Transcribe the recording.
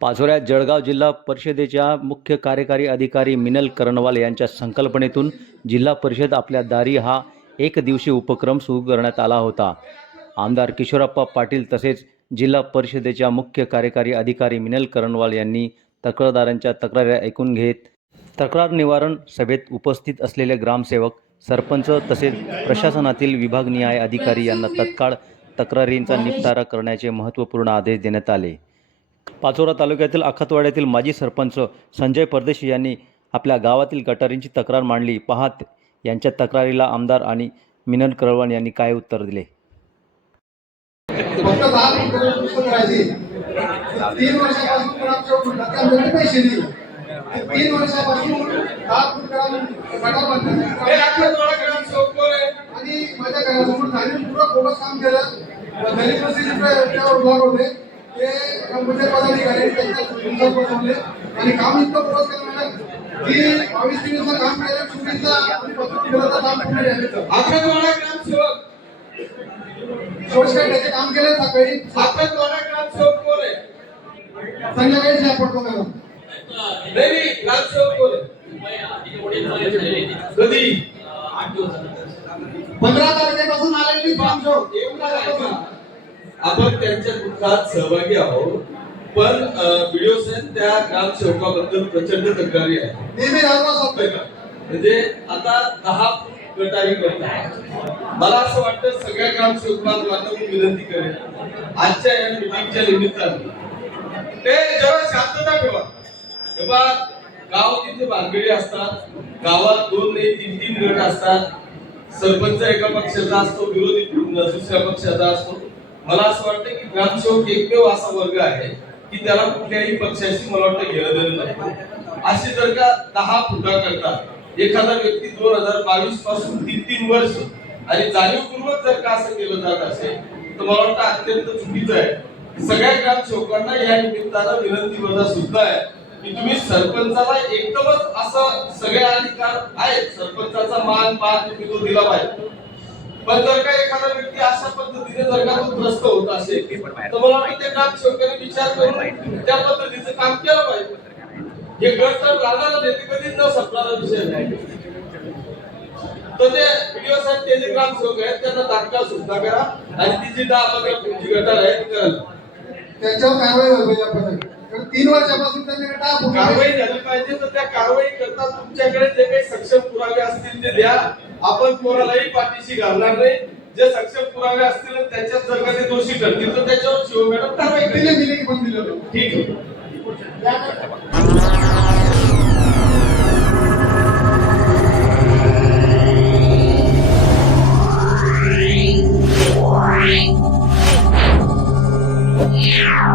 पाचोऱ्यात जळगाव जिल्हा परिषदेच्या मुख्य कार्यकारी अधिकारी मिनल करणवाल यांच्या संकल्पनेतून जिल्हा परिषद आपल्या दारी हा एक दिवशी उपक्रम सुरू करण्यात आला होता. आमदार किशोरप्पा पाटील तसेच जिल्हा परिषदेच्या मुख्य कार्यकारी अधिकारी मिनल करणवाल यांनी तक्रारदारांच्या तक्रारी ऐकून घेत तक्रार निवारण सभेत उपस्थित असलेले ग्रामसेवक सरपंच तसेच प्रशासनातील विभागनिहाय अधिकारी यांना तत्काळ तक्रारींचा निपटारा करण्याचे महत्त्वपूर्ण आदेश देण्यात आले. पाचोरा तालुक्यातील अखतवाड्यातील माजी सरपंच संजय परदेशी यांनी आपल्या गावातील गटारींची तक्रार मांडली. पाहत यांच्या तक्रारीला आमदार आणि मिनल करवाण यांनी काय उत्तर दिले. आणि माझ्या काम केलं. ते कंपनी पदाधिकारी त्यांच्या आणि काम इतकं केलं म्हणजे की बावीस दिवसाचं काम केलं दिवसाचं काम ग्रामसेवक. त्याचे काम केलं सकाळी. आखतवाडा ग्रामसेवक कोण आहे? संध्याकाळी सापडतो त्याला नाही नाही, ग्रामसेवक कोण आहे? कधी? पंधरा तारखेपासून आलेली ग्रामसेवक येऊन. आपण त्यांच्या दुःखात सहभागी आहोत. पण व्हिडिओ साहेब त्या ग्रामसेवकाबद्दल प्रचंड तक्रारी आहे. नेहमी राहतो होतंय का? म्हणजे आता दहा गटारी मला असं वाटतं सगळ्या ग्रामसेवकांना मी विनंती करेन. आजच्या या मिटिंगच्या निमित्ताने. ते जरा शांतता ठेवा. तेव्हा गाव तिथे भानगडी असतात. गावात दोन नाही तीन तीन गट असतात. सरपंच एका पक्षाचा असतो विरोधी दुसऱ्या पक्षाचा असतो. मला असं वाटतं की ग्रामसेवक एकमेव असा वर्ग आहे की त्याला कुठल्याही पक्षाशी मला वाटतं घेणं नाही. असे जर का दहा फुटा करता एखादा व्यक्ती दोन हजार बावीसपासून तीन तीन वर्ष आणि जाणीवपूर्वक जर का असं केलं जात असेल तर मला वाटतं अत्यंत चुकीचं आहे. सगळ्या ग्रामसेवकांना या निमित्तानं विनंती वजा सुद्धा आहे की तुम्ही सरपंचाला एकदमच असं सगळे अधिकार आहेत. सरपंचाचा मान मान तुम्ही तो दिला पाहिजे. पण जर का एखादा व्यक्ती अशा पद्धतीने जर का तो त्रस्त होत असेल तर मला वाटतं त्या ग्रामसेवकाने विचार करून त्या पद्धतीचं काम केलं पाहिजे. हे तर राहणार येते कधीच न संपणारा विषय नाही. तर ते व्हिडिओ साहेब ते जे ग्रामसेवक आहेत त्यांना तात्काळ सुद्धा करा. आणि ती जी दहा पंधरा फुटची गटार आहे ती करायला त्यांच्यावर कारवाई झाली पाहिजे आपण कारण तीन वर्षापासून कारवाई झाली पाहिजे तर त्या कारवाई करता तुमच्याकडे जे काही सक्षम पुरावे असतील ते द्या. आपण कोणालाही पाठीशी घालणार नाही. जे सक्षम पुरावे असतील त्याच्यात जर का ते दोषी ठरतील तर त्याच्यावर शिव मॅडम कारवाई दिले करेल. दिले की पण दिलं ठीक आहे. Yeah.